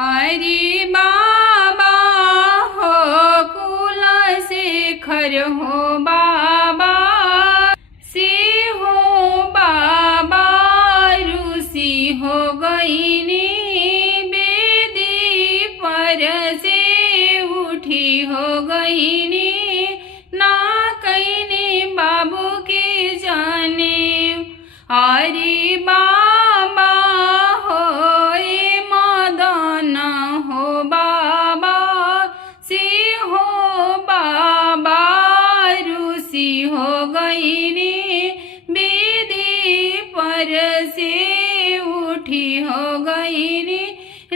अरे बाबा हो कुल शेखर हो बाबा से हो बाबा ऋषि हो गईनी बेदी पर से उठी हो गईनी ना कईनी बाबू के जाने। अरे बाबा हो ए मदन हो बाबा से हो बाबा ऋषि हो गईनी बेदी पर से उठी हो गईनी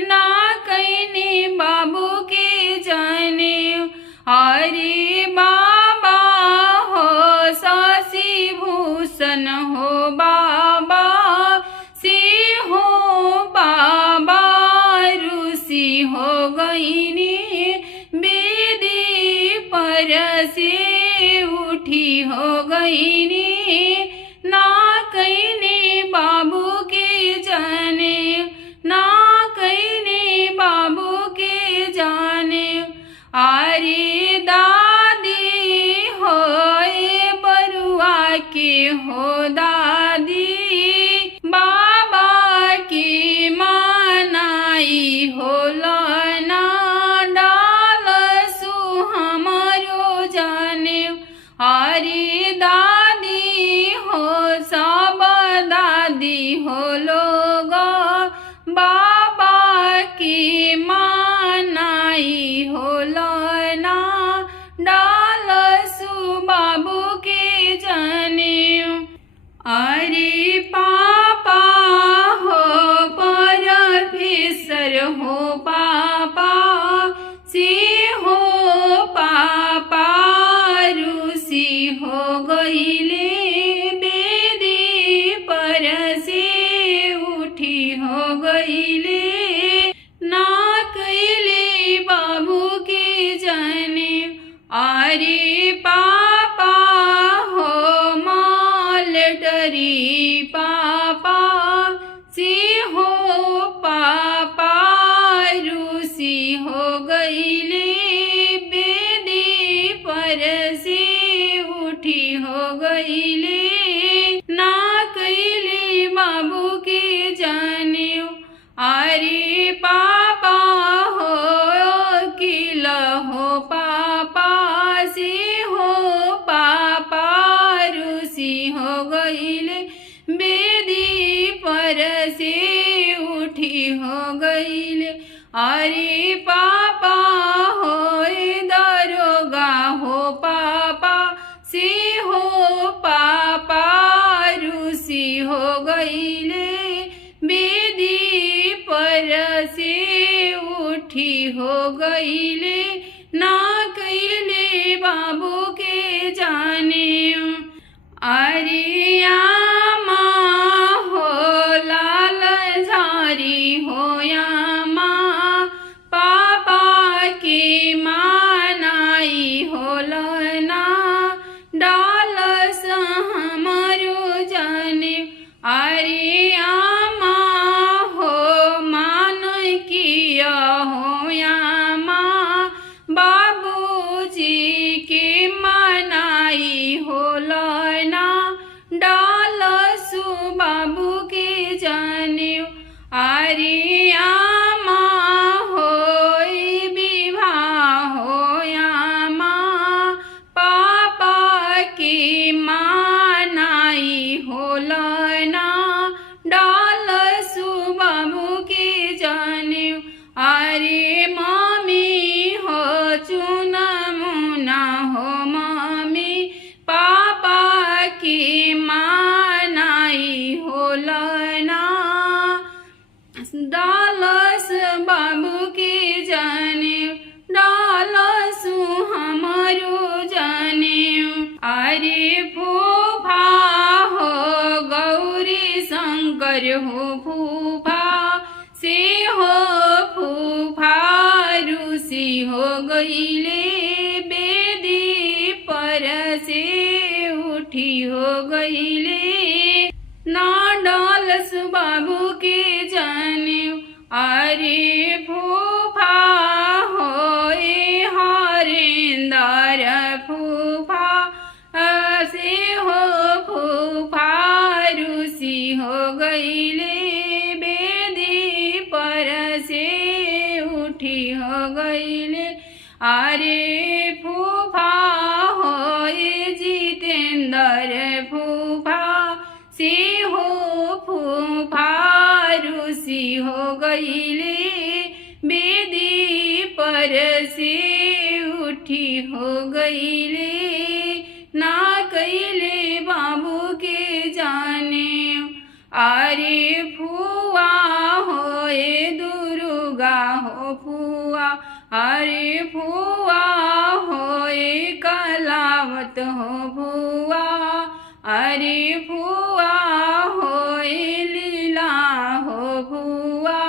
ना कईनी बाबू के जाने। अरे बाबा हो शशि भूषण हो बाबा से हो बाबा ऋषि हो गईनी बेदी पर से उठी हो गईनी ना कईनी बाबू के जाने ना कईनी बाबू के जाने। अरे दादी हो ए बरुआ के हो दादी बाबा की मानाई हो लना डाल सु हमारो जाने। अरे दादी हो सब दादी हो लोग बाबा की मानाई हो लना डाल सु बाबू के जाने। अरे पापा हो प्रोफेसर हो पापा से हो पापा ऋषि हो गईले बेदी पर से उठी हो गईले ना कईले बाबू के जाने। अरे पापा हो मालडरी पापा से हो पापा ऋषि हो गईले बेदी पर से उठी हो गईले ना कईले बाबू के जाने। अरे पापा हो वकील हो पापा से हो पापा ऋषि हो गईले बेदी पर से उठी हो गईले। अरे पापा हो दरोगा हो पापा से हो पापा ऋषि हो गईले बेदी पर से उठी हो गईले ना कईले बाबू के जाने। अरे आमा हो लाल झारी हो यामा पापा की मानाई हो लना डाल हमारो जाने। अरे आमा हो मान किया हो यामा बाबूजी के मनाई हो लना डाल सु बाबू के जाने। अरे आमा हो विवाह हो यामा पापा की मानाई हो लना डाल सु बाबू के जाने। अरे मम्मी हो चुना मुना हो मम्मी पापा की मानाई हो लना डालस बाबू के जाने डालस हमारो जाने। अरे फूफा हो गौरी शंकर हो फूफा से हो फूफा ऋषि हो गईले बेदी पर से उठी हो गईले ना डालस बाबू के जाने। अरे भो उठी हो गईले। अरे फूफा हो जितेंद्र फूफा से हो फूफा रूसी हो गईले। बेदी पर से उठी हो गईले। ना कैले बाबू के जाने। अरे फुआ हो दुर्गा हो फुआ। अरे फुआ हो कलावत हो फुआ। अरे फुआ हो लीला हो फुआ।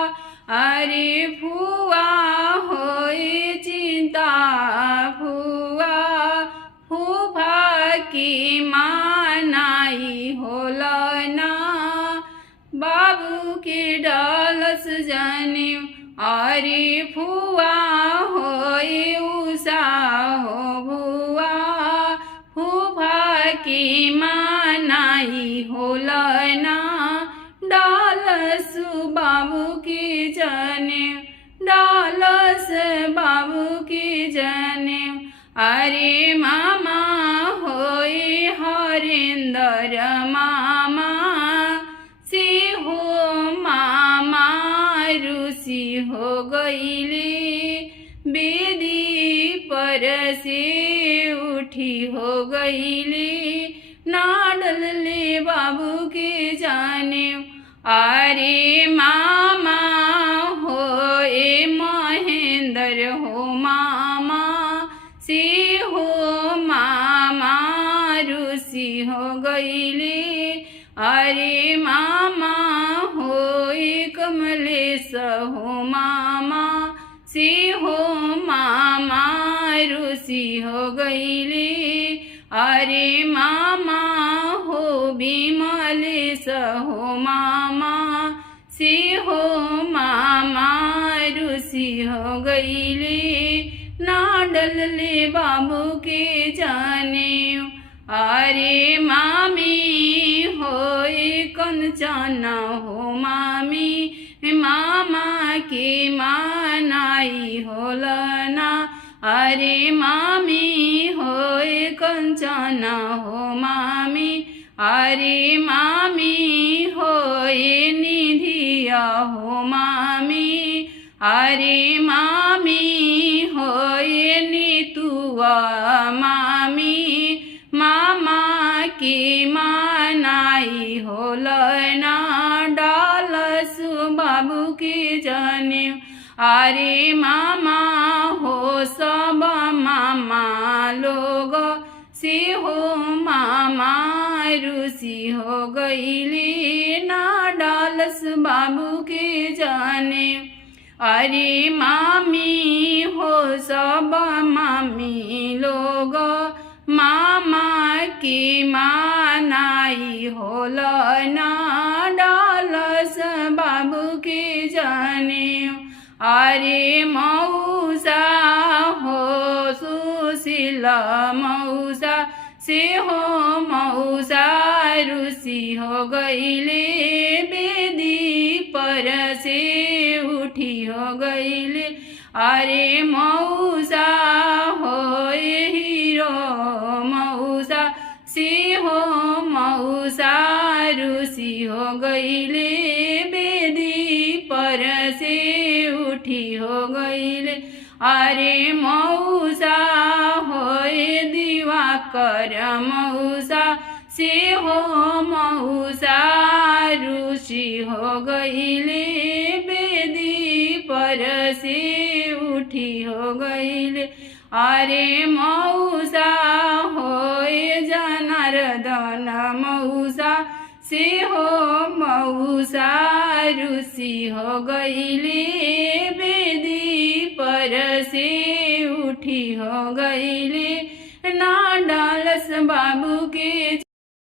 अरे फुआ हो चिंता फुआ। फूफा की मानाई होलना। बाबू के डालस जाने। अरे फुआ हो उषा हो भुआ। फूफा की मानाई होलना। डालस बाबू की जाने। डालस बाबू की जाने। अरे मामा होए हरेंद्र मामा से हो मामा रूसी हो गईले। बेदी पर से उठी हो गईले। ना डलले बाबू के जाने। अरे मामा होए महेंद्र हो मामा से हो मामा रूसी हो गईले। अरे मामा होए कमलेश हो मामा से हो मामा रूसी हो गईले। अरे मामा हो विमलेश हो मामा से हो मामा रूसी हो गईले। ना डलले बाबू के जाने। अरे मामी होए कंचना हो मामी मामा के मानाई होलना। अरे मामी होए कंचना हो मामी। अरे मामी होए निधिया हो मामी। अरे मामी होए नीतुआ मामी। मामा की मानाई होलना। डालस बाबू की जाने। अरे मामा हो सब मामा लोग से हो मामा रूसी हो गईले। ना डालस बाबू के जाने। अरे मामी हो सब मामी लोग मामा की मानाई होलना। डालस बाबू के जाने। अरे मौसा हो सुशीला मौसा से हो मौसा रूसी हो गईले। बेदी पर से उठी हो गईले। अरे मौसा हो हीरो मौसा से हो मौसा रूसी हो गईले। बेदी पर से उठी हो गईले। अरे मौसा होए दिवाकर मौसा से हो मौसा रूसी हो गईले। बेदी पर से उठी हो गईले। अरे मौसा होए जनार्दन मौसा से हो मौसा रूसी हो गईले। बेदी पर से उठी हो गईले। ना डालस बाबू के